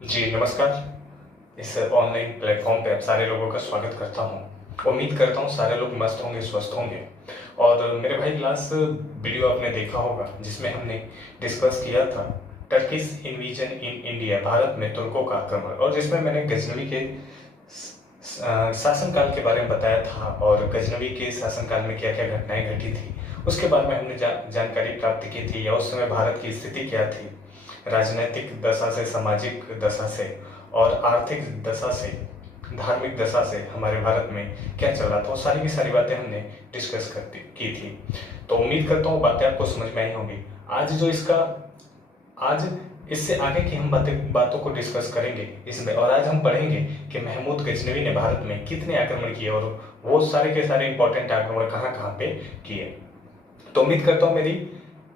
जी, नमस्कार। इस online platform पे आप सारे लोगों का स्वागत करता हूँ। उम्मीद करता हूँ सारे लोग मस्त होंगे, स्वस्थ होंगे। और मेरे भाई लास्ट वीडियो आपने देखा होगा जिसमें हमने डिस्कस किया था Turkish invasion in India, Bharat में तुर्कों का आक्रमण, और जिसमें मैंने गजनवी के शासनकाल के बारे में बताया था और गजनवी के शासनकाल में क्या क्या घटनाएं घटी थी उसके बारे में हमने जानकारी प्राप्त की थी, या उस समय भारत की स्थिति क्या थी, राजनीतिक दशा से, सामाजिक दशा से और आर्थिक दशा से, धार्मिक दशा से हमारे भारत में क्या चल रहा था। वो सारी की सारी बातें हमने डिस्कस करती की थी। तो उम्मीद करता हूँ बातें आपको समझ में आई होंगी। आज इससे आगे की हम बातों को डिस्कस करेंगे इसमें, और आज हम पढ़ेंगे कि महमूद गजनवी ने भारत में कितने आक्रमण किए और वो सारे के सारे इंपॉर्टेंट आक्रमण कहाँ कहाँ पे किए। तो उम्मीद करता हूँ मेरी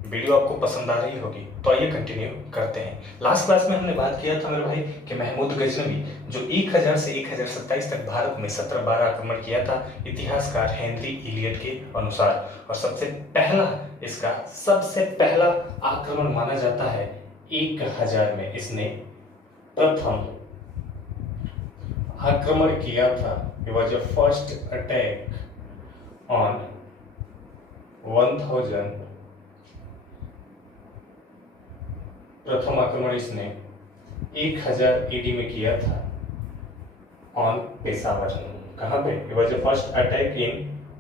वीडियो आपको पसंद आ रही होगी। तो आइए कंटिन्यू करते हैं। लास्ट क्लास में हमने बात किया था मेरे भाई कि महमूद गजनवी जो 1000 से 1027 तक भारत में 17 बार आक्रमण किया था, इतिहासकार हेनरी इलियट के अनुसार। और सबसे पहला आक्रमण माना जाता है 1000 में इसने प्रथम आक्रमण किया था। It was the first attack on 1000। प्रथम आक्रमण इसने 1000 एडी में किया था ऑन पेशावर। कहाँ पे? It was the first attack in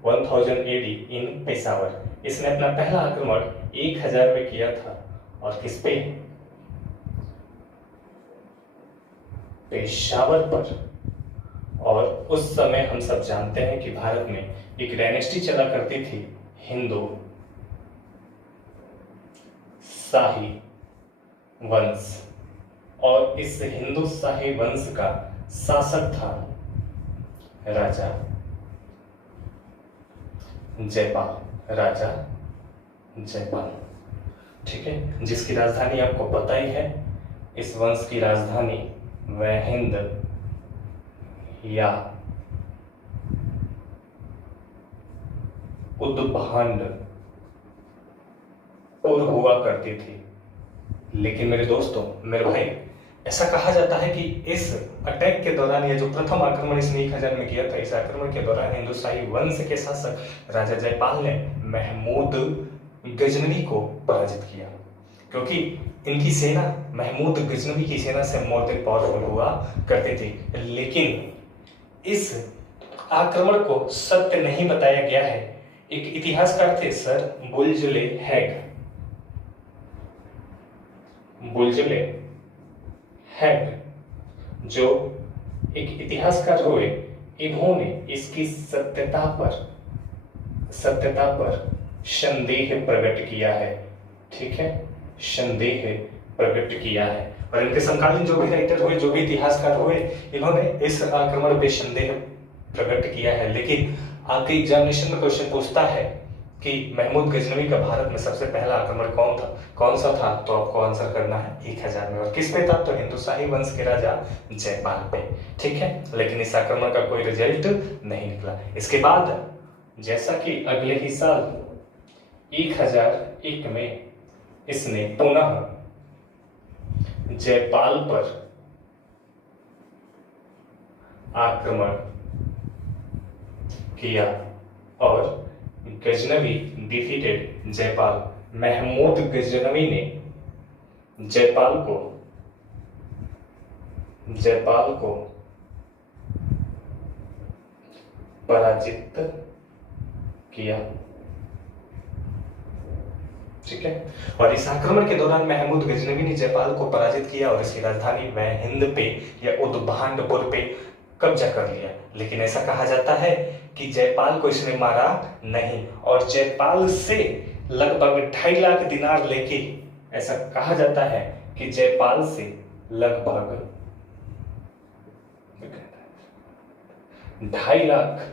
1000 AD इन पेशावर। इसने अपना पहला आक्रमण 1000 में किया था। और किस पे? पेशावर पर। और उस समय हम सब जानते हैं कि भारत में एक डायनेस्टी चला करती थी, हिंदू शाही वंश, और इस हिंदू शाही वंश का शासक था राजा जयपाल। राजा जयपाल, ठीक है, जिसकी राजधानी आपको पता ही है। इस वंश की राजधानी वह हिंद या उद्भांडपुर हुआ करती थी। लेकिन मेरे दोस्तों, मेरे भाई, ऐसा कहा जाता है कि इस अटैक के दौरान, या जो प्रथम आक्रमण इसने 1000 में किया था, इस आक्रमण के दौरान हिंदुशाही वंश के शासक राजा जयपाल ने महमूद गजनवी को पराजित किया, क्योंकि इनकी सेना महमूद गजनवी की सेना से मोर देन पावरफुल हुआ करती थी। लेकिन इस आक्रमण को सत्य नहीं बताया गया है। एक इतिहासकार थे सर बुल्जले हैग, जो एक इतिहासकार हुए, इन्होंने इसकी सत्यता पर संदेह प्रकट किया है। ठीक है, संदेह प्रकट किया है। और इनके समकालीन जो भी राइटर हुए, जो भी इतिहासकार हुए, इन्होंने इस आक्रमण पे संदेह प्रकट किया है। लेकिन आपके एग्जामिनेशन में क्वेश्चन पूछता है कि महमूद गजनवी का भारत में सबसे पहला आक्रमण कौन सा था, तो आपको आंसर करना है 1000 में। और किस पे था? तो हिंदुशाही वंश के राजा जयपाल पे। ठीक है, लेकिन इस आक्रमण का कोई रिजल्ट नहीं निकला। इसके बाद जैसा कि अगले ही साल 1001 में इसने पुनः जयपाल पर आक्रमण किया और गजनवी डिफीटेड जयपाल। महमूद गजनवी ने जयपाल को पराजित किया। ठीक है, और इस आक्रमण के दौरान महमूद गजनवी ने जयपाल को पराजित किया और इसकी राजधानी वह हिंद पे या उद्भांडपुर पे कब्जा कर लिया। लेकिन ऐसा कहा जाता है कि जयपाल को इसने मारा नहीं, और जयपाल से लगभग 2.5 लाख दिनार लेके, ऐसा कहा जाता है कि जयपाल से लगभग 2.5 लाख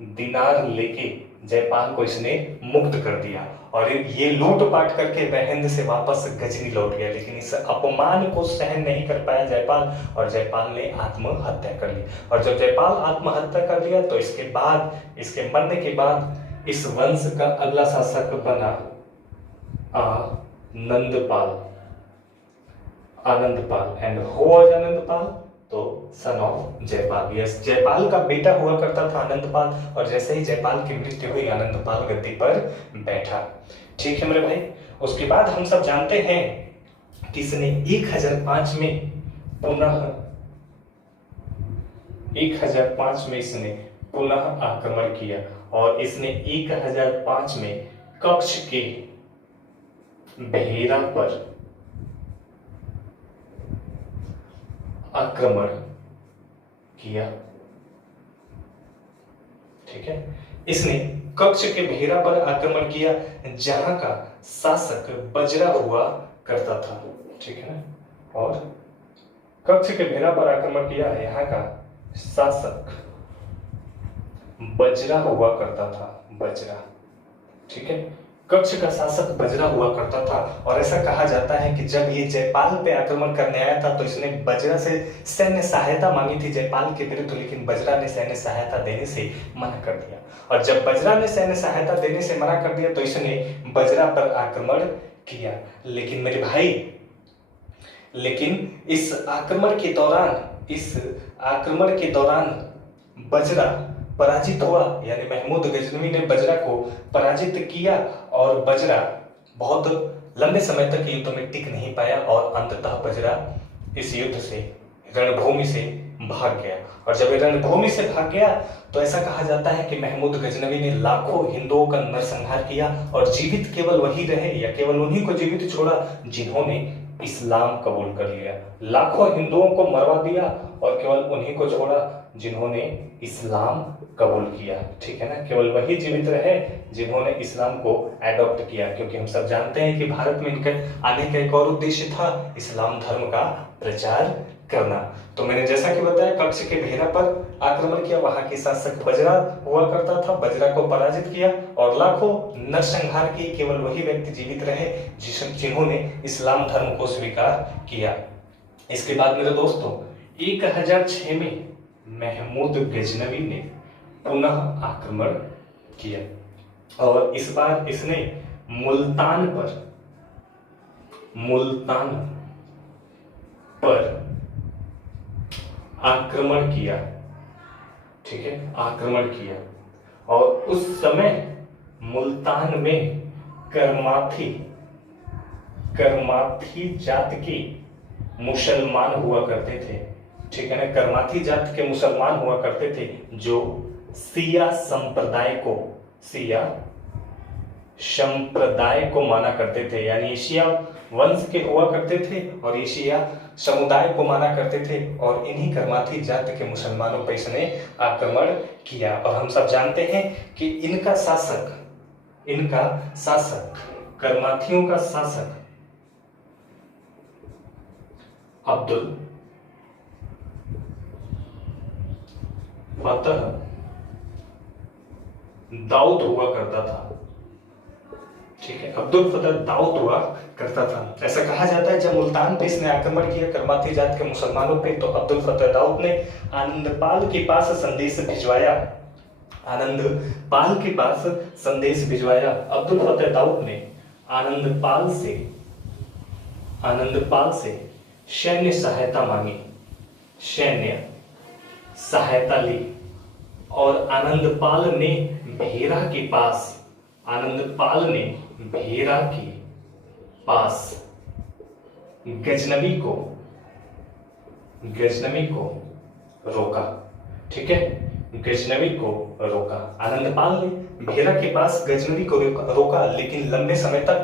दिनार लेके जयपाल को इसने मुक्त कर दिया। और ये लूटपाट करके वह हिंद से वापस गजनी लौट गया। लेकिन इस अपमान को सहन नहीं कर पाया जयपाल, और जयपाल ने आत्महत्या कर ली। और जब जयपाल आत्महत्या कर लिया तो इसके मरने के बाद इस वंश का अगला शासक बना Anandpal. And who was Anandpal? तो son of Jaipal. Yes, Jaipal का बेटा हुआ करता था आनंदपाल, और जैसे ही जयपाल की मृत्यु हुई आनंदपाल गद्दी पर बैठा। ठीक है मेरे भाई। उसके बाद हम सब जानते हैं कि इसने 1005 में पुनः 1005 में इसने पुनः आक्रमण किया, और इसने 1005 में कक्ष के बहेरा पर आक्रमण किया। ठीक है, इसने कक्ष के बहेरा पर आक्रमण किया, जहां का शासक बजरा हुआ करता था। ठीक है ना, और कक्ष के बहेरा पर आक्रमण किया, यहाँ का शासक बजरा हुआ करता था। बजरा, ठीक है, कक्ष का शासक बजरा हुआ करता था। और ऐसा कहा जाता है कि जब ये जयपाल पे आक्रमण करने आया था तो इसने बजरा से सैन्य सहायता मांगी थी जयपाल के विरुद्ध, लेकिन बजरा ने सैन्य सहायता देने से मना कर दिया। और जब बजरा ने सैन्य सहायता देने से मना कर दिया तो इसने बजरा पर आक्रमण किया। लेकिन मेरे भाई, लेकिन इस आक्रमण के दौरान बजरा पराजित हुआ, यानी महमूद गजनवी ने बजरा को पराजित किया, और बजरा बहुत लंबे समय तक युद्ध में टिक नहीं पाया, और अंततः बजरा इस युद्ध से, रणभूमि से भाग गया। और जब रणभूमि से भाग गया तो ऐसा कहा जाता है कि महमूद गजनवी ने लाखों हिंदुओं का नरसंहार किया, और जीवित केवल वही रहे, या केवल उन्हीं को जीवित छोड़ा जिन्होंने इस्लाम कबूल कर लिया। लाखों हिंदुओं को मरवा दिया और केवल उन्हीं को छोड़ा जिन्होंने इस्लाम कबूल किया। ठीक है ना, केवल वही जीवित रहे जिन्होंने इस्लाम को एडॉप्ट किया, क्योंकि हम सब जानते हैं कि भारत में इनके आने का एक और उद्देश्य था, इस्लाम धर्म का प्रचार करना। तो मैंने जैसा कि बताया, कक्ष के बहेरा पर आक्रमण किया, वहां के शासक बजरा हुआ करता था, बजरा को पराजित किया और लाखों नरसंहार किए, केवल वही व्यक्ति जीवित रहे जिन्होंने इस्लाम धर्म को स्वीकार किया। इसके बाद मेरे दोस्तों 1006 में महमूद गजनवी ने पुनः आक्रमण किया, और इस बार इसने मुल्तान पर आक्रमण किया। ठीक है, आक्रमण किया, और उस समय मुल्तान में करमाथी जात के मुसलमान हुआ करते थे। ठीक है ना, करमाथी जात के मुसलमान हुआ करते थे, जो शिया संप्रदाय को माना करते थे, यानी एशिया वंश के हुआ करते थे और एशिया समुदाय को माना करते थे, और इन्हीं करमाथी जात के मुसलमानों पर इसने आक्रमण किया। और हम सब जानते हैं कि इनका शासक करमाथियों का शासक अब्दुल फतह दाऊद हुआ करता था। ठीक है, अब्दुल फतह दाऊद हुआ करता था। ऐसा कहा जाता है जब मुल्तान पे इसने आक्रमण किया करमाथी जात के मुसलमानों पे, तो अब्दुल फतह दाऊद ने आनंदपाल के पास संदेश भिजवाया। अब्दुल फतह दाऊद ने आनंदपाल से सैन्य सहायता मांगी, सैन्य सहायता ली, और आनंदपाल ने भेरा के पास गजनवी को रोका। ठीक है, गजनवी को रोका। आनंदपाल ने भेरा के पास गजनवी को रोका, लेकिन लंबे समय तक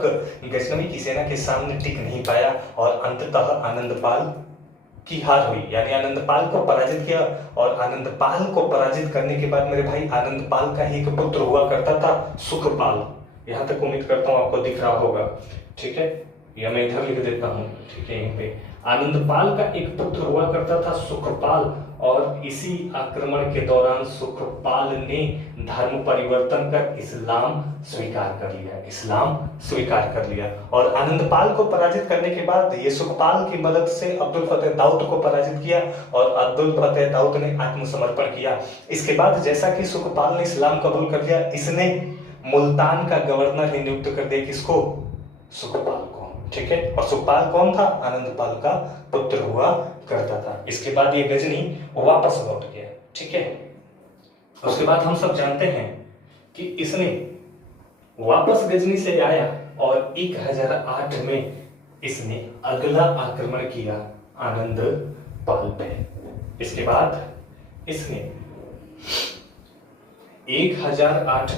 गजनवी की सेना के सामने टिक नहीं पाया, और अंततः आनंदपाल की हार हुई, यानी आनंदपाल को पराजित किया। और आनंदपाल को पराजित करने के बाद मेरे भाई आनंदपाल का ही एक पुत्र हुआ करता था, सुखपाल। यहां तक उम्मीद करता हूं आपको दिख रहा होगा। ठीक है, या मैं इधर लिख देता हूं। ठीक है, यहीं पे आनंदपाल का एक पुत्र हुआ करता था, सुखपाल, और इसी आक्रमण के दौरान सुखपाल ने धर्म परिवर्तन कर इस्लाम स्वीकार कर लिया। और आनंदपाल को पराजित करने के बाद ये सुखपाल की मदद से अब्दुल फतेह दाऊद को पराजित किया, और अब्दुल फतेह दाऊद ने आत्मसमर्पण किया। इसके बाद जैसा कि सुखपाल ने इस्लाम कबूल कर लिया, इसने मुल्तान का गवर्नर ही नियुक्त कर दिया। किसको? सुखपाल को। ठीक है। और सुखपाल कौन था? आनंदपाल का पुत्र हुआ करता था। इसके बाद ये गजनी वापस लौट गया, ठीक है। उसके बाद हम सब जानते हैं कि इसने वापस गजनी से आया और 1008 में इसने अगला आक्रमण किया आनंदपाल पे। इसके बाद इसने 1008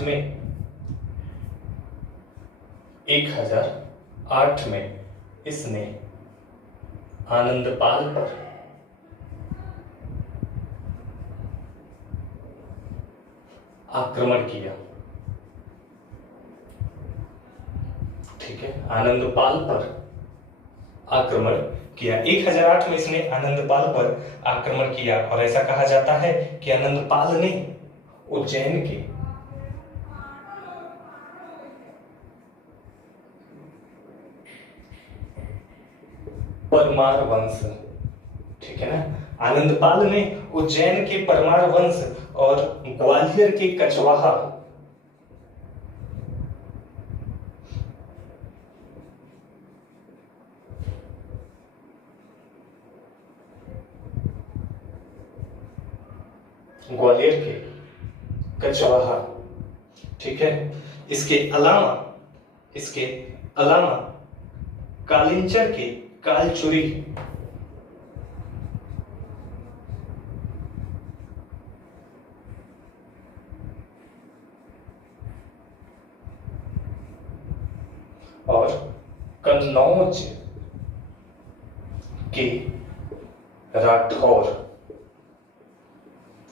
में इसने आनंदपाल पर आक्रमण किया, ठीक है। आनंदपाल पर आक्रमण किया। 1008 में इसने आनंदपाल पर आक्रमण किया और ऐसा कहा जाता है कि आनंदपाल ने उज्जैन के परमार वंश, ठीक है ना, आनंदपाल ने उज्जैन के परमार वंश और ग्वालियर के कछवाहा ठीक है। इसके अलावा कालिंचर के कालचुरी और कन्नौज के राठौर,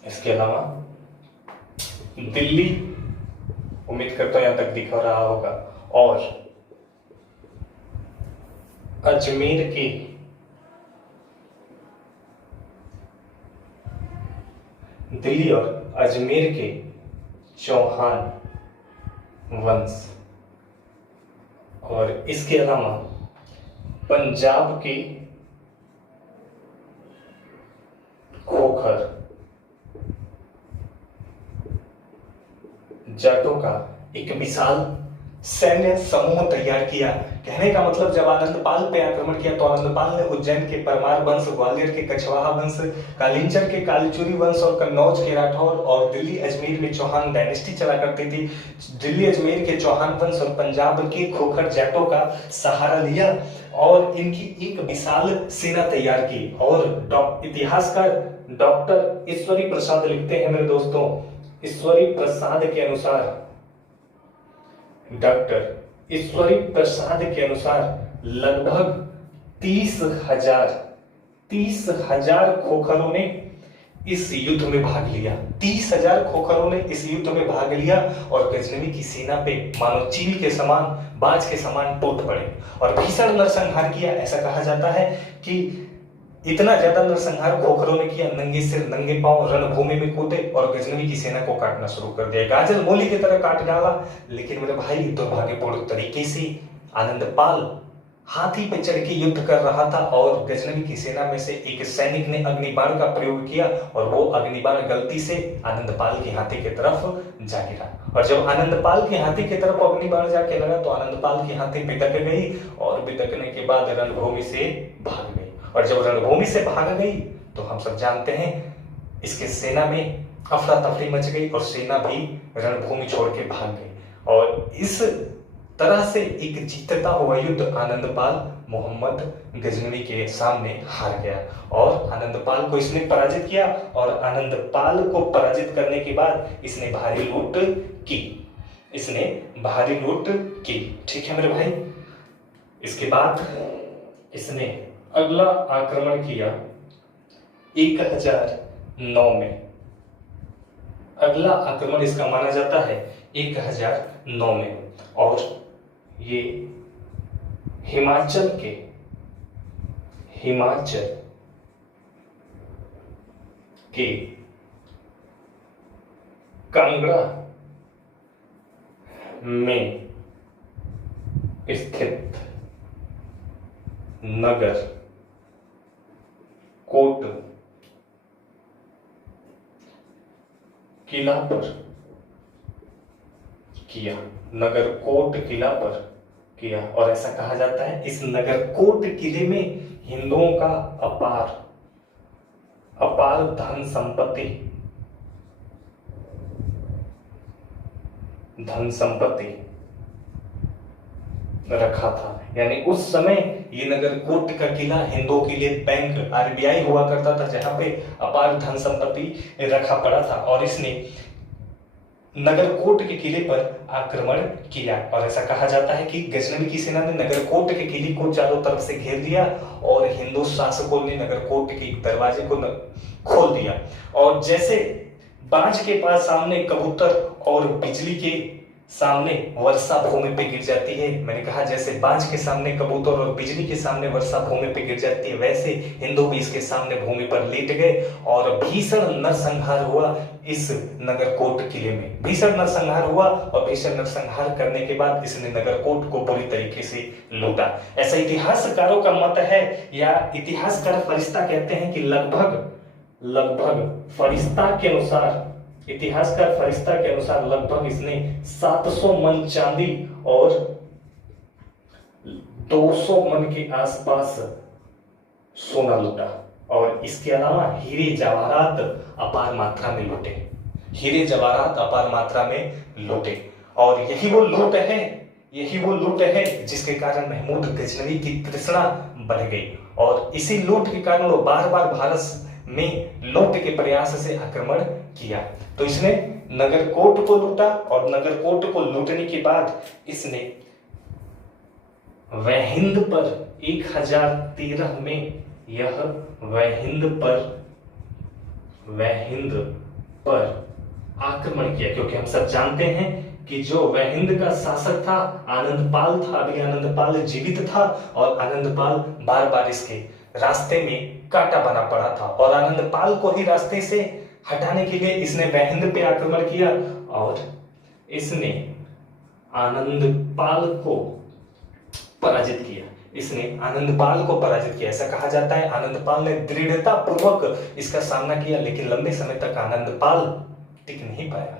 इसके अलावा दिल्ली, उम्मीद करता हूं यहां तक दिख रहा होगा, और अजमेर के दिल्ली और अजमेर के चौहान वंश, और इसके अलावा पंजाब के खोखर जाटों का एक विशाल सैन्य समूह तैयार किया। कहने का मतलब जब आनंदपाल पे आक्रमण किया तो आनंदपाल ने उज्जैन के परमार वंश, ग्वालियर के कछवाहा वंश, कालिंचर के कालचुरी वंश और कन्नौज के राठौर और दिल्ली अजमेर में चौहान डायनेस्टी चला करती थी, दिल्ली अजमेर के चौहान वंश और पंजाब के खोखर जाटों का सहारा लिया और इनकी एक विशाल सेना तैयार की। और इतिहासकार डॉक्टर ईश्वरी प्रसाद लिखते हैं मेरे दोस्तों, ईश्वरी प्रसाद के अनुसार, डॉक्टर ईश्वरी प्रसाद के अनुसार लगभग 30,000 खोखरों ने इस युद्ध में भाग लिया। 30,000 खोखरों ने इस युद्ध में भाग लिया और गजनवी की सेना पे मानो चील के समान, बाज के समान टूट पड़े और भीषण नरसंहार किया। ऐसा कहा जाता है कि इतना ज्यादा नरसंहार खोखरों ने किया, नंगे सिर नंगे पांव रणभूमि में कूदे और गजनवी की सेना को काटना शुरू कर दिया, गाजर मूली की तरह काट डाला। लेकिन मेरे भाई दुर्भाग्यपूर्ण तरीके से आनंदपाल हाथी पर चढ़ के युद्ध कर रहा था और गजनवी की सेना में से एक सैनिक ने अग्निबाण का प्रयोग किया और वो अग्निबाण गलती से आनंदपाल के हाथी की तरफ जा गिरा। और जब आनंदपाल के हाथी की तरफ अग्निबाण जाके लगा तो आनंदपाल की हाथी बिदक गई और बिदकने के बाद रणभूमि से भाग गई। और जब रणभूमि से भाग गई तो हम सब जानते हैं इसके सेना में अफरा तफरी मच गई और सेना भी रणभूमि छोड़ के भाग गई। और इस तरह से एक जीतता हुआ युद्ध आनंदपाल मोहम्मद गजनवी के सामने हार गया और आनंदपाल को इसने पराजित किया। और आनंदपाल को पराजित करने के बाद इसने भारी लूट की, ठीक है मेरे भाई। इसके बाद इसने अगला आक्रमण किया 1009 में। अगला आक्रमण इसका माना जाता है 1009 में और ये हिमाचल के कांगड़ा में स्थित नगर कोट किला पर किया, नगर कोट किला पर किया। और ऐसा कहा जाता है इस नगरकोट किले में हिंदुओं का अपार अपार धन संपत्ति रखा था। यानी उस समय ये नगरकोट का किला हिंदुओं के लिए बैंक आरबीआई हुआ करता था, जहां पे अपार धन संपत्ति रखा पड़ा था। और इसने नगरकोट के किले पर आक्रमण किया। और ऐसा कहा जाता है कि गजनवी की सेना ने नगरकोट के किले को चारों तरफ से घेर दिया और हिंदू शासकों ने नगरकोट के दरवाजे को खोल दिया। और जैसे बाज के पास सामने कबूतर और बिजली के सामने वर्षा भूमि पे गिर जाती है, मैंने कहा जैसे बाज के सामने कबूतर और बिजली के सामने वर्षा भूमि पे गिर जाती है, वैसे हिंदू भी इसके सामने भूमि पर लेट गए और भीषण नरसंहार हुआ इस नगरकोट किले में। भीषण नरसंहार हुआ और भीषण नरसंहार करने के बाद इसने नगरकोट को पूरी तरीके से लूटा। ऐसा इतिहासकारों का मत है, या इतिहासकार फरिश्ता कहते हैं कि लगभग फरिश्ता के अनुसार, इतिहासकार फरिश्ता के अनुसार लगभग इसने 700 मन चांदी और 200 मन के आसपास सोना लूटा। और इसके अलावा हीरे जवाहरात अपार मात्रा में लूटे, हीरे जवाहरात अपार मात्रा में लूटे। और यही वो लूट है जिसके कारण महमूद गजनवी की तृष्णा बढ़ गई। और इसी लूट के कारण वो बार बार भारत में लूट के प्रयास से आक्रमण किया। तो इसने नगरकोट को लूटा और नगरकोट को लूटने के बाद इसने वहिंद पर 1013 में यह वहिंद पर आक्रमण किया। क्योंकि हम सब जानते हैं कि जो वहिंद का शासक था आनंदपाल था, अभी आनंदपाल जीवित था और आनंदपाल बार बार इसके रास्ते में कांटा बना पड़ा था। और आनंदपाल को ही रास्ते से हटाने के लिए इसने वहिंद पे आक्रमण किया और इसने आनंदपाल को पराजित किया। ऐसा कहा जाता है आनंदपाल ने दृढ़ता पूर्वक इसका सामना किया, लेकिन लंबे समय तक आनंदपाल टिक नहीं पाया।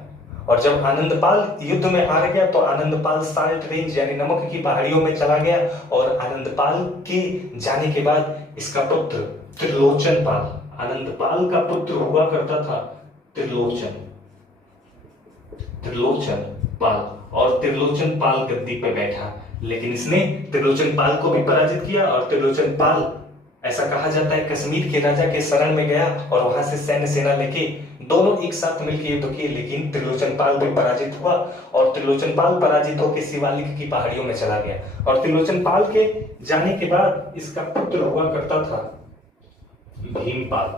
और जब आनंदपाल युद्ध में हार गया तो आनंदपाल साल्ट रेंज यानी नमक की पहाड़ियों में चला गया। और आनंदपाल के जाने के बाद इसका पुत्र त्रिलोचन पाल, आनंदपाल का पुत्र हुआ करता था त्रिलोचन पाल, और त्रिलोचन पाल गद्दी पे बैठा। लेकिन इसने त्रिलोचन पाल को भी पराजित किया और त्रिलोचन पाल, ऐसा कहा जाता है, कश्मीर के राजा के शरण में गया और वहां से सैन्य सेना लेके दोनों एक साथ मिलकर युद्ध किए। लेकिन त्रिलोचन पाल भी पराजित हुआ और त्रिलोचन पाल पराजित होकर शिवालिक की पहाड़ियों में चला गया। और त्रिलोचन पाल के जाने के बाद इसका पुत्र हुआ करता था भीमपाल,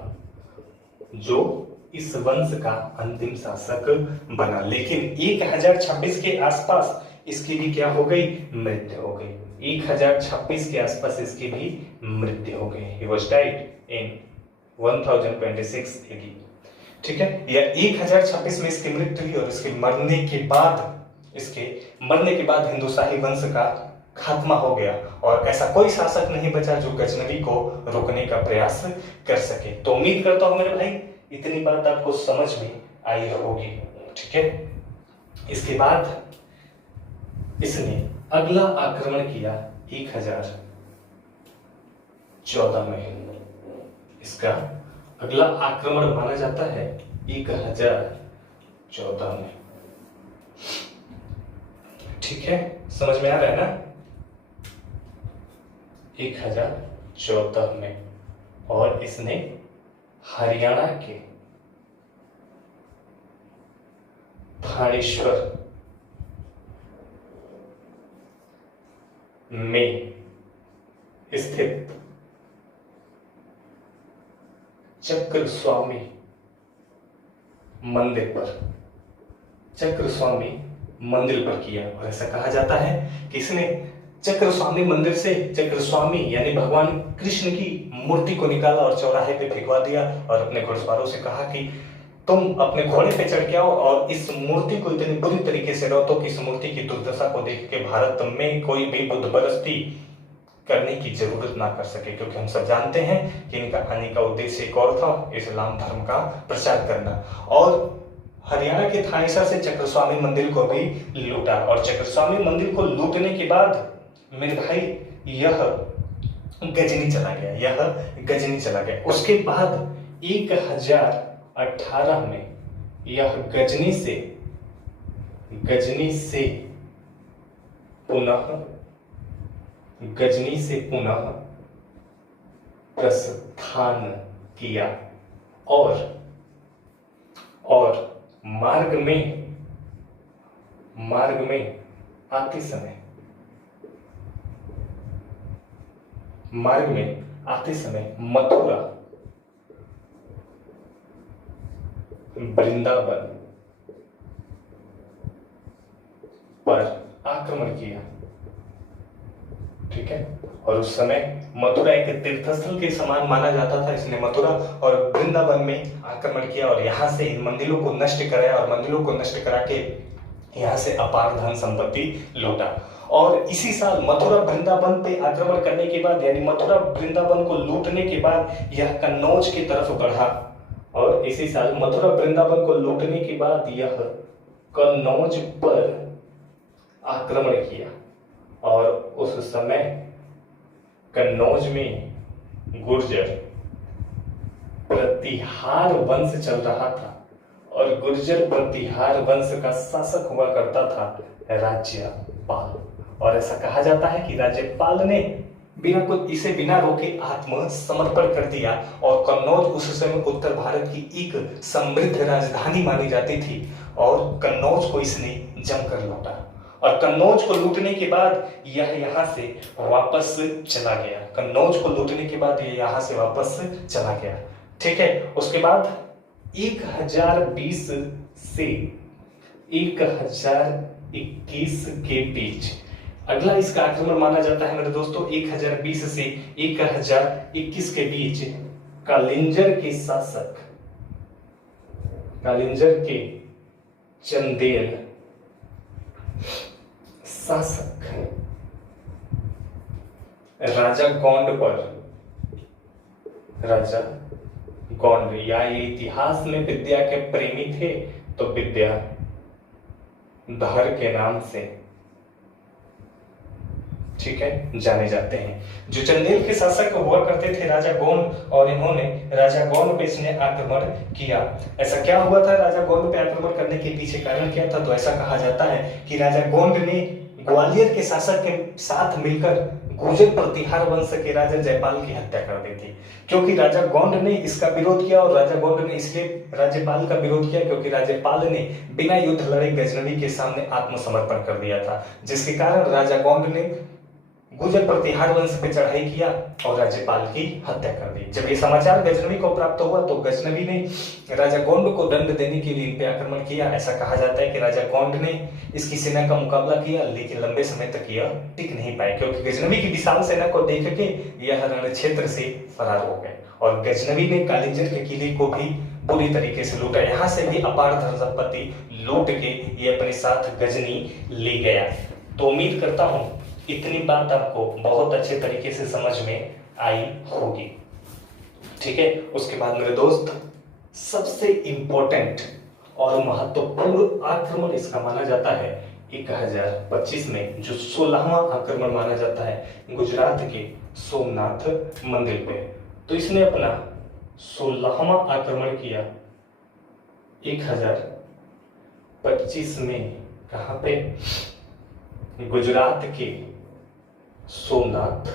जो इस वंश का अंतिम शासक बना। लेकिन 1026 के आसपास इसकी भी क्या हो गई, मृत्यु हो गई। 1026 के आसपास इसकी भी मृत्यु हो गई। He was died in 1026 AD। ठीक है, या 1026 में इसकी मृत्यु हुई और इसके मरने के बाद हिंदुशाही वंश का खात्मा हो गया और ऐसा कोई शासक नहीं बचा जो गजनवी को रोकने का प्रयास कर सके। तो उम्मीद करता हूं मेरे भाई इतनी बात आपको समझ में आई होगी। ठीक है, इसके बाद इसने अगला आक्रमण किया 1014 में। इसका अगला आक्रमण माना जाता है 1014 में। ठीक है, समझ में आ रहा है ना? 1014 में। और इसने हरियाणा के थानेश्वर में स्थित चक्रस्वामी मंदिर पर किया। और ऐसा कहा जाता है कि इसने चक्रस्वामी मंदिर से चक्रस्वामी यानी भगवान कृष्ण की मूर्ति को निकाला और चौराहे पे फेंकवा दिया और अपने घुड़सवारों से कहा कि तुम अपने घोड़े पे चढ़ के आओ और इस मूर्ति को इतनी बुरी तरीके से रौतो कि इस मूर्ति की दुर्दशा को देख के भारत में कोई भी बुद्ध परस्ती करने की जरूरत ना कर सके। क्योंकि हम सब जानते हैं कि इनका आने का उद्देश्य एक और था, इस्लाम धर्म का प्रचार करना। और हरियाणा के थानेसर से चक्रस्वामी मंदिर को भी लूटा और चक्रस्वामी मंदिर को लूटने के बाद मेरे भाई यह गजनी चला गया, यह गजनी चला गया। उसके बाद 1018 में यह गजनी से पुनः प्रस्थान किया और मार्ग में आते समय मथुरा, वृंदावन पर आक्रमण किया। ठीक है, और उस समय मथुरा एक तीर्थस्थल के समान माना जाता था, इसने मथुरा और वृंदावन में आक्रमण किया और यहाँ से इन मंदिरों को नष्ट कराया और मंदिरों को नष्ट करा के यहाँ से अपार धन संपत्ति लूटा। और इसी साल मथुरा वृंदावन पे आक्रमण करने के बाद, यानी मथुरा वृंदावन को लूटने के बाद यह कन्नौज की तरफ बढ़ा और इसी साल मथुरा वृंदावन को लूटने के बाद यह कन्नौज पर आक्रमण किया और उस समय कन्नौज में गुर्जर प्रतिहार वंश चल रहा था और गुर्जर प्रतिहार वंश का शासक हुआ करता था राज्यपाल। और ऐसा कहा जाता है कि राज्यपाल ने बिना रोके आत्मसमर्पण कर दिया और कन्नौज उस समय उत्तर भारत की एक समृद्ध राजधानी मानी जाती थी और कन्नौज को इसने जमकर लूटा। और कन्नौज को लूटने के बाद यह यहाँ से वापस चला गया। कन्नौज को लूटने के बाद यह यहाँ से वापस चला गया। ठीक है, उसके बाद 1020 से 1021 के बीच अगला इसका आक्रमण माना जाता है मेरे दोस्तों। 1020 से 1021 के बीच कालिंजर के चंदेल शासक राजा गौंड या ये इतिहास में विद्या के प्रेमी थे तो विद्याधर के नाम से, ठीक है, जाने जाते हैं। जो चंदेल के शासक हुआ करते थे राजा गौंड और इन्होंने राजा गौंड पे इसने आक्रमण किया। ऐसा क्या हुआ था राजा गौंड पे आक्रमण करने के पीछे कारण क्या था? तो ऐसा कहा जाता है कि राजा गौंड ने ग्वालियर के शासक के साथ मिलकर गुर्जर प्रतिहार वंश के राजा जयपाल की हत्या कर दी थी। क्योंकि राजा गौंड ने इसका विरोध किया और राजा गौंड ने इसलिए राज्यपाल का विरोध किया क्योंकि राज्यपाल ने बिना युद्ध लड़े गजनवी के सामने आत्मसमर्पण कर दिया था, जिसके कारण राजा गौंड ने गुर्जर प्रतिहार वंश पे चढ़ाई किया और राज्यपाल की हत्या कर दी। जब ये समाचार गजनवी को प्राप्त हुआ तो गजनवी ने राजा गौंड को दंड देने के लिए इन पे आक्रमण किया। ऐसा कहा जाता है कि राजा गौंड ने इसकी सेना का मुकाबला किया लेकिन लंबे समय तक यह टिक नहीं पाए क्योंकि गजनवी की विशाल सेना को देख के यह रण क्षेत्र से फरार हो गए और गजनवी ने कालिंजर के किले को भी बुरी तरीके से लूटा। यहाँ से भी अपार धन संपत्ति लूट के ये अपने साथ गजनी ले गया। तो उम्मीद करता हूँ इतनी बात आपको बहुत अच्छे तरीके से समझ में आई होगी। ठीक है, उसके बाद मेरे दोस्त सबसे इंपॉर्टेंट और महत्वपूर्ण आक्रमण इसका माना जाता है 1025 में, जो 16वां आक्रमण माना जाता है गुजरात के सोमनाथ मंदिर पे। तो इसने अपना 16वां आक्रमण किया 1025 में। कहां पे? गुजरात के सोमनाथ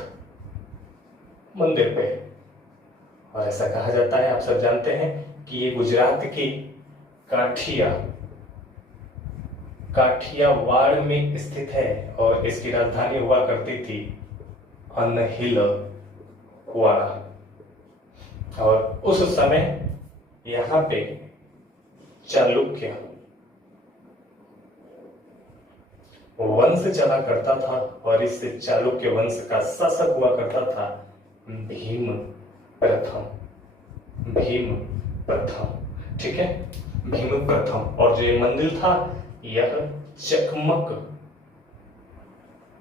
मंदिर पे। और ऐसा कहा जाता है, आप सब जानते हैं कि ये गुजरात के काठियावाड़ में स्थित है और इसकी राजधानी हुआ करती थी अनहिलवाड़ा। और उस समय यहाँ पे चालुक्य वंश चला करता था और इस चालुक्य वंश का शासक हुआ करता था भीम प्रथम। ठीक है, भीम प्रथम। और जो ये मंदिर था यह चकमक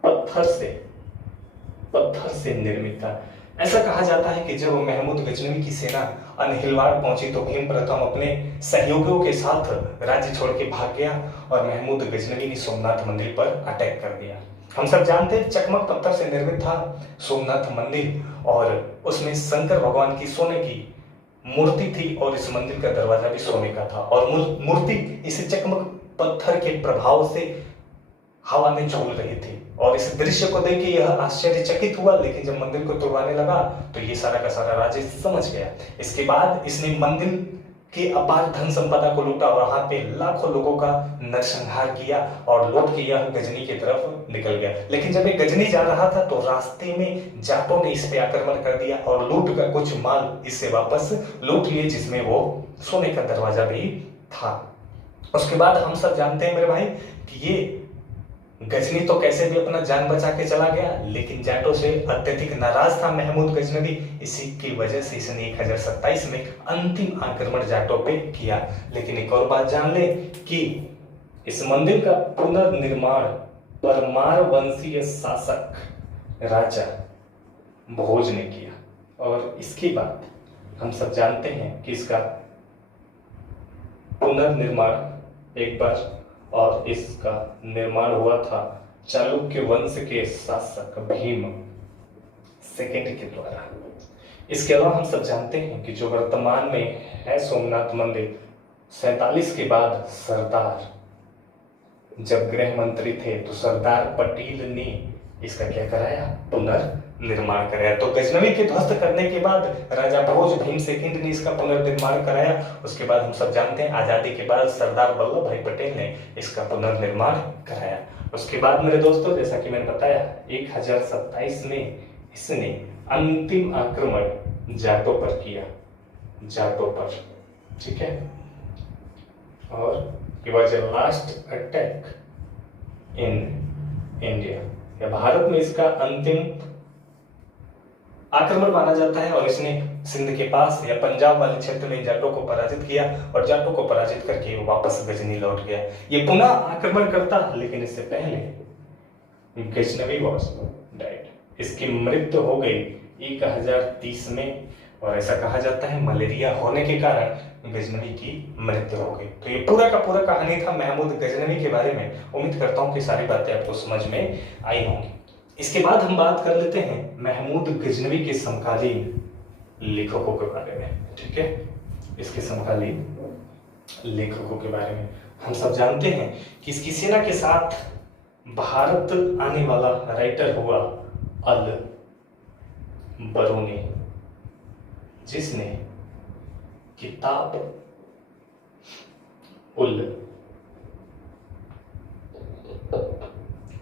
पत्थर से निर्मित था। ऐसा कहा जाता है कि जब महमूद गजनवी की सेना अनहिलवाड़ पहुंची तो भीम प्रथम अपने सहयोगियों के साथ राज्य छोड़ के भाग गया और महमूद गजनवी ने सोमनाथ मंदिर पर अटैक कर दिया। हम सब जानते हैं चकमक पत्थर से निर्मित था सोमनाथ मंदिर और उसमें शंकर भगवान की सोने की मूर्ति थी और इस मंदिर का दरवाजा भी सोने का था और मूर्ति इस चकमक पत्थर के प्रभाव से हवा में झूल रही थी और इस दृश्य को देख के यह आश्चर्यचकित हुआ, लेकिन जब मंदिर को तोड़वाने लगा तो ये सारा का सारा राजा समझ गया। इसके बाद इसने मंदिर के अपार धन संपदा को लूटा और वहां पे लाखों लोगों का नरसंहार किया और लौट के यह गजनी की तरफ निकल गया। लेकिन जब ये गजनी जा रहा था तो रास्ते में जाटों ने इस पे आक्रमण कर दिया और लूट कर कुछ माल इससे वापस लूट लिए, जिसमें वो सोने का दरवाजा भी था। उसके बाद हम सब जानते हैं मेरे भाई कि ये गजनी तो कैसे भी अपना जान बचा के चला गया, लेकिन जाटों से अत्यधिक नाराज था महमूद गजनवी। इसी की वजह से इसने 1027 में अंतिम आक्रमण जाटों पे किया। लेकिन एक और बात जान ले कि इस मंदिर का पुनर्निर्माण परमार वंशीय शासक राजा भोज ने किया और इसके बाद हम सब जानते हैं कि इसका पुनर्निर्माण एक बार और इसका निर्माण हुआ था चालुक्य वंश के शासक भीम सेकेंड के द्वारा। इसके अलावा हम सब जानते हैं कि जो वर्तमान में है सोमनाथ मंदिर, 47 के बाद सरदार जब गृह मंत्री थे तो सरदार पटेल ने इसका क्या कराया, पुनर्निर्माण कराया। तो गजनवी के ध्वस्त करने के बाद राजा भोज भीम सेकंड ने इसका पुनर्निर्माण कराया। उसके बाद हम सब जानते हैं आजादी के बाद सरदार वल्लभ भाई पटेल ने इसका पुनर्निर्माण कराया। उसके बाद मेरे दोस्तों, जैसा कि मैंने बताया 1027 में इसने अंतिम आक्रमण जाटों पर किया, जाटों पर, ठीक है। और it was a last attack in India, या भारत में इसका अंतिम आक्रमण माना जाता है। और इसने सिंध के पास या पंजाब वाले क्षेत्र में जाटों को पराजित किया और जाटों को पराजित करके वो वापस गजनी लौट गया। ये पुनः आक्रमण करता, लेकिन इससे पहले गजनवी वॉज डेड। इसकी मृत्यु हो गई 1030 में और ऐसा कहा जाता है मलेरिया होने के कारण गजनवी की मृत्यु हो गई। तो ये पूरा का पूरा कहानी था महमूद गजनवी के बारे में। उम्मीद करता हूँ कि सारी बातें आपको समझ में आई होंगी। इसके बाद हम बात कर लेते हैं महमूद गजनवी के समकालीन लेखकों के बारे में, ठीक है। इसके समकालीन लेखकों के बारे में हम सब जानते हैं कि इसकी सेना के साथ भारत आने वाला राइटर हुआ अल बरूनी, जिसने किताब उल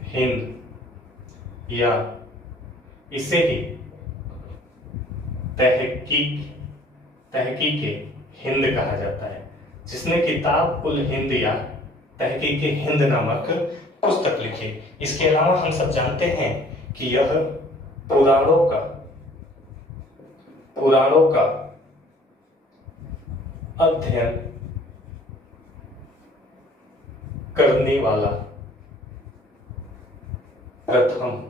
हिंद या इसे ही तहकीक हिंद कहा जाता है, जिसने किताब उल हिंद या तहकीक हिंद नामक पुस्तक लिखी। इसके अलावा हम सब जानते हैं कि यह पुराणों का अध्ययन करने वाला प्रथम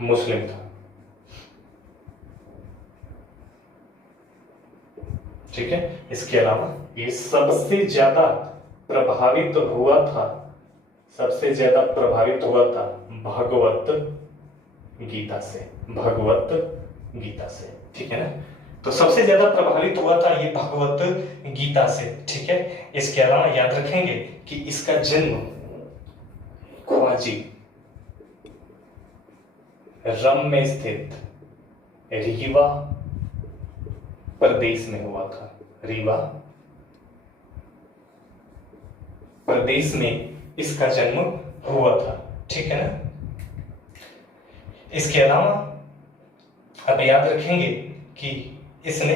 मुस्लिम था, ठीक है। इसके अलावा ये सबसे ज्यादा प्रभावित हुआ था भगवत गीता से, ठीक है ना। तो सबसे ज्यादा प्रभावित हुआ था ये भगवत गीता से, ठीक है। इसके अलावा याद रखेंगे कि इसका जन्म ख्वाजी रम में स्थित रीवा प्रदेश में हुआ था। रीवा प्रदेश में इसका जन्म हुआ था, ठीक है ना। इसके अलावा अब याद रखेंगे कि इसने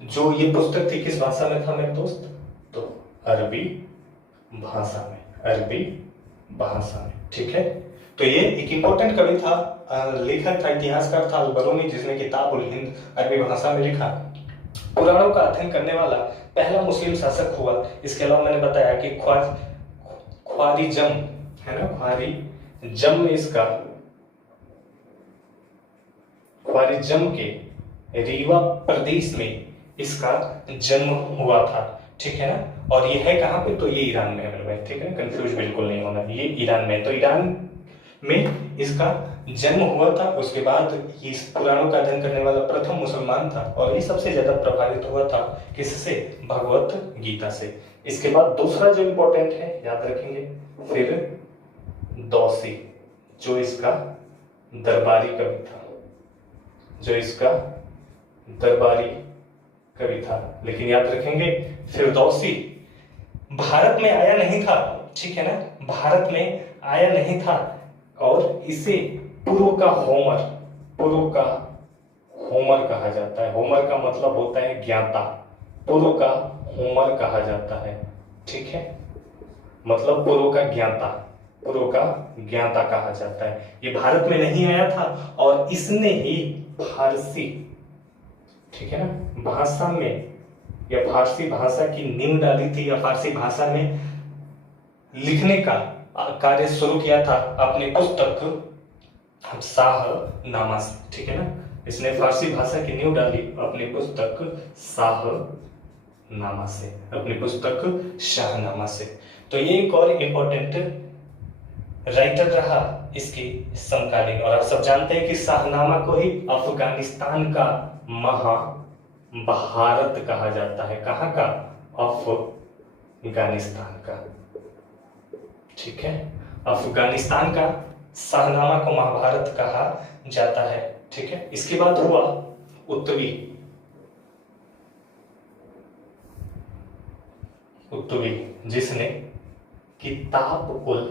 जो ये पुस्तक थी किस भाषा में था मेरे दोस्त, तो अरबी भाषा में, ठीक है। तो ये एक इंपॉर्टेंट कवि था, लेखक था, इतिहासकार था अल बरूनी, जिसने किताब उल हिंद अरबी भाषा में लिखा। पुराणों का अध्ययन करने वाला पहला मुस्लिम शासक हुआ। इसके अलावा मैंने बताया कि ख्वारिजम है ना, ख्वारिजम के रीवा प्रदेश में इसका जन्म हुआ था। ठीक है ना। और ये है कहाँ पे, तो ये ईरान में है मेरे भाई, ठीक है ना, कंफ्यूज बिल्कुल नहीं होना, ये ईरान में है। तो ईरान में इसका जन्म हुआ था। उसके बाद ये इस पुराणों का अध्ययन करने वाला प्रथम मुसलमान था, और ये सबसे ज्यादा प्रभावित हुआ था किससे, भगवत गीता से। इसके बाद दूसरा जो इंपॉर्टेंट है, याद रखेंगे, फिर दौसी, जो इसका दरबारी कवि था, जो इसका दरबारी कवि था। लेकिन याद रखेंगे, फिरदौसी भारत में आया नहीं था, ठीक है ना, भारत में आया नहीं था। और इसे पूर्व का होमर, पूर्व का होमर कहा जाता है। होमर का मतलब होता है ज्ञाता, पूर्व का होमर कहा जाता है, ठीक है, मतलब पूर्व का ज्ञाता, पूर्व का ज्ञाता कहा जाता है। ये भारत में नहीं आया था, और इसने ही फारसी, ठीक है ना, भाषा में या फारसी भाषा की नींव डाली थी, या फारसी भाषा में लिखने का कार्य शुरू किया था अपनी पुस्तक शाहनामा से, ठीक है ना। इसने फारसी भाषा की नींव डाली अपनी पुस्तक शाहनामा से, अपनी पुस्तक शाहनामा से। तो ये एक और इम्पोर्टेंट राइटर रहा इसकी समकालीन। और आप सब जानते हैं कि शाहनामा को ही अफगानिस्तान का महाभारत कहा जाता है। कहाँ का, अफगानिस्तान का, ठीक है, अफगानिस्तान का शाहनामा को महाभारत कहा जाता है, ठीक है। इसके बाद हुआ उत्तवी, उत्तवी जिसने किताब उल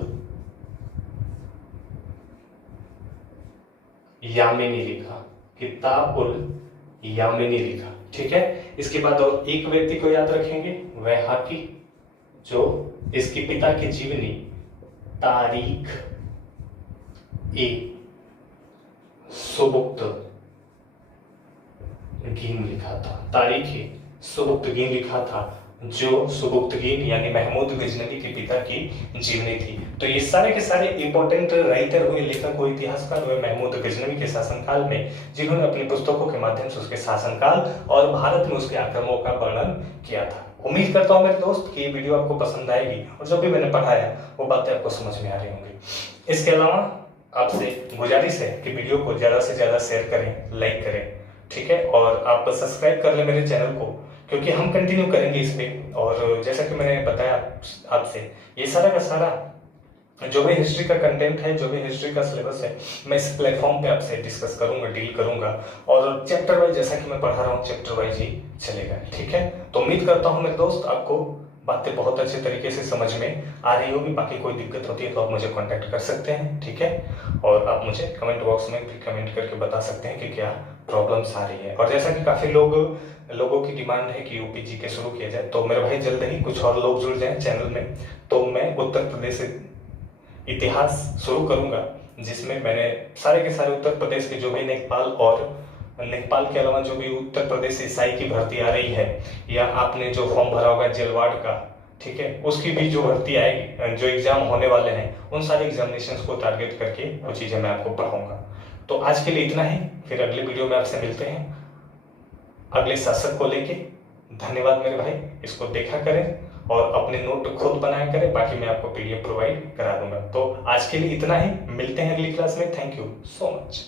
यामिनी लिखा, किताब उल यामिनी लिखा, ठीक है। इसके बाद और एक व्यक्ति को याद रखेंगे, वैहाकी, जो इसके पिता की जीवनी तारीख ए सुबुक्त गीन लिखा था, तारीख ए सुबुक्त गीन लिखा था, जो सुबुक्तगीन यानी महमूद गजनवी के पिता की जीवनी थी। तो ये सारे के सारे इंपॉर्टेंट राइटर हुए, लेखक हुए, इतिहासकार हुए महमूद गजनवी के शासनकाल में, जिन्होंने अपनी पुस्तकों के माध्यम से उसके शासनकाल और भारत में उसके आक्रमणों का वर्णन किया था। उम्मीद करता हूँ मेरे दोस्त कि ये वीडियो आपको पसंद आएगी, और जो भी मैंने पढ़ाया वो बातें आपको समझ में आ रही होंगी। इसके अलावा आपसे गुजारिश है कि वीडियो को ज्यादा से ज्यादा शेयर करें, लाइक करें, ठीक है, और आप सब्सक्राइब कर लें मेरे चैनल को, क्योंकि हम कंटिन्यू करेंगे इस पे। और जैसा कि मैंने बताया आपसे, ये सारा का सारा जो भी हिस्ट्री का कंटेंट है, जो भी हिस्ट्री का सिलेबस है, मैं इस प्लेटफॉर्म पे आपसे डिस्कस करूंगा, डील करूंगा, और चैप्टर वाइज जैसा कि मैं पढ़ा रहा हूँ चैप्टर वाइज ही चलेगा, ठीक है। तो उम्मीद करता हूँ मेरे दोस्त आपको बातें बहुत अच्छे तरीके से समझ में आ रही होगी। बाकी कोई दिक्कत होती है तो आप मुझे कांटेक्ट कर सकते हैं, ठीक है, और आप मुझे कमेंट बॉक्स में भी कमेंट करके बता सकते हैं कि क्या प्रॉब्लम्स आ रही है। और जैसा कि काफी लोगों की डिमांड है कि यूपी के शुरू किया जाए, तो मेरे भाई जल्द ही कुछ और लोग जुड़ जाएं चैनल में, तो मैं उत्तर प्रदेश इतिहास शुरू करूंगा, जिसमें मैंने सारे के सारे उत्तर प्रदेश के जो भी नेपाल के अलावा जो भी उत्तर प्रदेश से ईसाई की भर्ती आ रही है, या आपने जो फॉर्म भरा होगा जेलवाड़ का, ठीक है, उसकी भी जो भर्ती आएगी, जो एग्जाम होने वाले हैं, उन सारे एग्जामिनेशंस को टारगेट करके वो चीजें मैं आपको पढ़ाऊंगा। तो आज के लिए इतना ही, फिर अगले वीडियो में आपसे मिलते हैं अगले शासक को लेके। धन्यवाद मेरे भाई, इसको देखा करें और अपने नोट खुद बनाया करें, बाकी मैं आपको पीडीएफ प्रोवाइड करा दूंगा। तो आज के लिए इतना ही, मिलते हैं अगली क्लास में। Thank you so much.